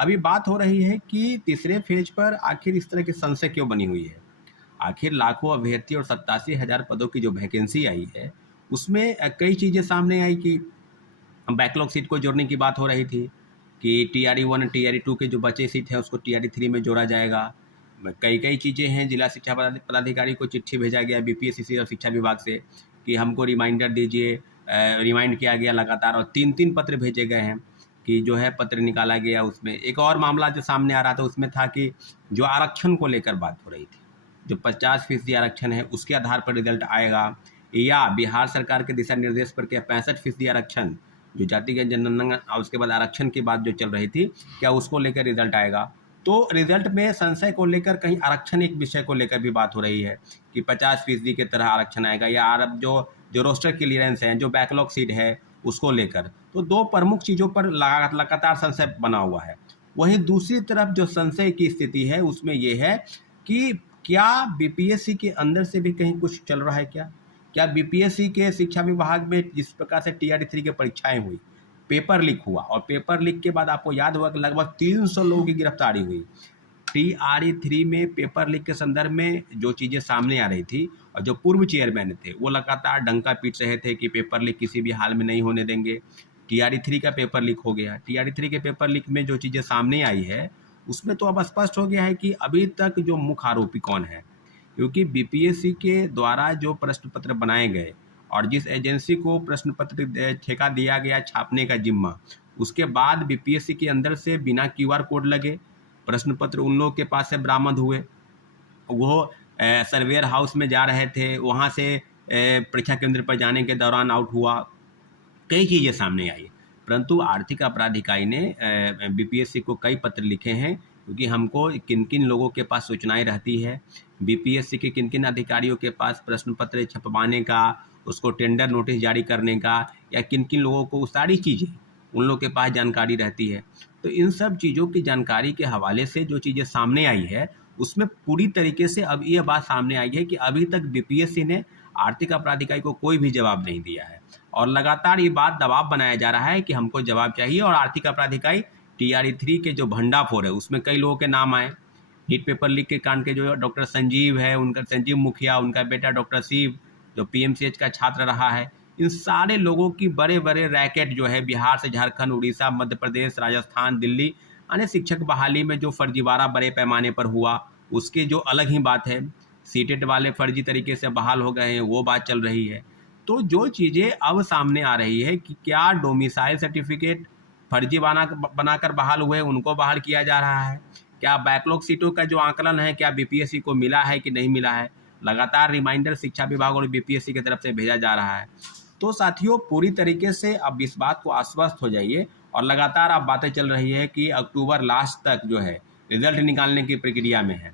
अभी बात हो रही है कि तीसरे फेज पर आखिर इस तरह की संशय क्यों बनी हुई है। आखिर लाखों अभ्यर्थी और 87,000 पदों की जो वैकेंसी आई है, उसमें कई चीज़ें सामने आई कि बैकलॉग सीट को जोड़ने की बात हो रही थी कि TRE 1 TRE 2 के जो बचे सीट हैं उसको TRE 3 में जोड़ा जाएगा। कई कई चीज़ें हैं, जिला शिक्षा पदाधिकारी को चिट्ठी भेजा गया BPSC और शिक्षा विभाग से कि हमको रिमाइंडर दीजिए। रिमाइंड किया गया लगातार और 3-3 पत्र भेजे गए हैं कि जो है पत्र निकाला गया। उसमें एक और मामला जो सामने आ रहा था उसमें था कि जो आरक्षण को लेकर बात हो रही थी, जो 50% आरक्षण है उसके आधार पर रिजल्ट आएगा, या बिहार सरकार के दिशा निर्देश पर क्या 65% आरक्षण जो जातिगत जनगणना और उसके बाद आरक्षण की बात जो चल रही थी, क्या उसको लेकर रिजल्ट आएगा। तो रिजल्ट में संशय को लेकर कहीं आरक्षण एक विषय को लेकर भी बात हो रही है कि 50% की तरह आरक्षण आएगा, या जो रोस्टर क्लियरेंस है, जो बैकलॉग सीट है उसको लेकर। तो दो प्रमुख चीज़ों पर लगातार संशय बना हुआ है। वहीं दूसरी तरफ जो संशय की स्थिति है उसमें यह है कि क्या BPSC के अंदर से भी कहीं कुछ चल रहा है क्या BPSC के शिक्षा विभाग में जिस प्रकार से TRE 3 की परीक्षाएं हुई, पेपर लीक हुआ और पेपर लीक के बाद आपको याद होगा कि लगभग 300 लोगों की गिरफ्तारी हुई। TRE 3 में पेपर लीक के संदर्भ में जो चीज़ें सामने आ रही थी और जो पूर्व चेयरमैन थे वो लगातार डंका पीट रहे थे कि पेपर लीक किसी भी हाल में नहीं होने देंगे। TRE 3 का पेपर लीक हो गया। TRE 3 के पेपर लीक में जो चीज़ें सामने आई है उसमें तो अब स्पष्ट हो गया है कि अभी तक जो मुख्य आरोपी कौन है, क्योंकि BPSC के द्वारा जो प्रश्न पत्र बनाए गए और जिस एजेंसी को प्रश्न पत्र ठेका दिया गया छापने का जिम्मा, उसके बाद BPSC के अंदर से बिना QR कोड लगे प्रश्न पत्र उन लोगों के पास से बरामद हुए। वो सर्वेयर हाउस में जा रहे थे, वहाँ से परीक्षा केंद्र पर जाने के दौरान आउट हुआ। कई चीज़ें सामने आई, परंतु आर्थिक अपराध इकाई ने BPSC को कई पत्र लिखे हैं, क्योंकि हमको किन किन लोगों के पास सूचनाएं रहती है, BPSC के किन किन अधिकारियों के पास प्रश्न पत्र छपवाने का, उसको टेंडर नोटिस जारी करने का, या किन किन लोगों को सारी चीज़ें उन लोगों के पास जानकारी रहती है। तो इन सब चीज़ों की जानकारी के हवाले से जो चीज़ें सामने आई है उसमें पूरी तरीके से अब ये बात सामने आई है कि अभी तक BPSC ने आर्थिक अपराध इकाई को कोई भी जवाब नहीं दिया है और लगातार ये बात दबाव बनाया जा रहा है कि हमको जवाब चाहिए। और आर्थिक अपराध इकाई TRE 3 के जो भंडाफोड़ है उसमें कई लोगों के नाम आए। नीट पेपर लीक के कांड के जो डॉक्टर संजीव है, उनका संजीव मुखिया, उनका बेटा डॉक्टर शिव जो PMCH का छात्र रहा है, इन सारे लोगों की बड़े बड़े रैकेट जो है बिहार से झारखंड, उड़ीसा, मध्य प्रदेश, राजस्थान, दिल्ली अन्य शिक्षक बहाली में जो फर्जीवाड़ा बड़े पैमाने पर हुआ उसके जो अलग ही बात है। सीटेट वाले फर्जी तरीके से बहाल हो गए हैं, वो बात चल रही है। तो जो चीज़ें अब सामने आ रही है कि क्या डोमिसाइल सर्टिफिकेट फर्जी बनाकर बहाल हुए उनको बहाल किया जा रहा है, क्या बैकलॉग सीटों का जो आंकलन है क्या BPSC को मिला है कि नहीं मिला है, लगातार रिमाइंडर शिक्षा विभाग और BPSC की तरफ से भेजा जा रहा है। तो साथियों, पूरी तरीके से अब इस बात को आश्वस्त हो जाइए और लगातार अब बातें चल रही है कि अक्टूबर लास्ट तक जो है रिजल्ट निकालने की प्रक्रिया में है।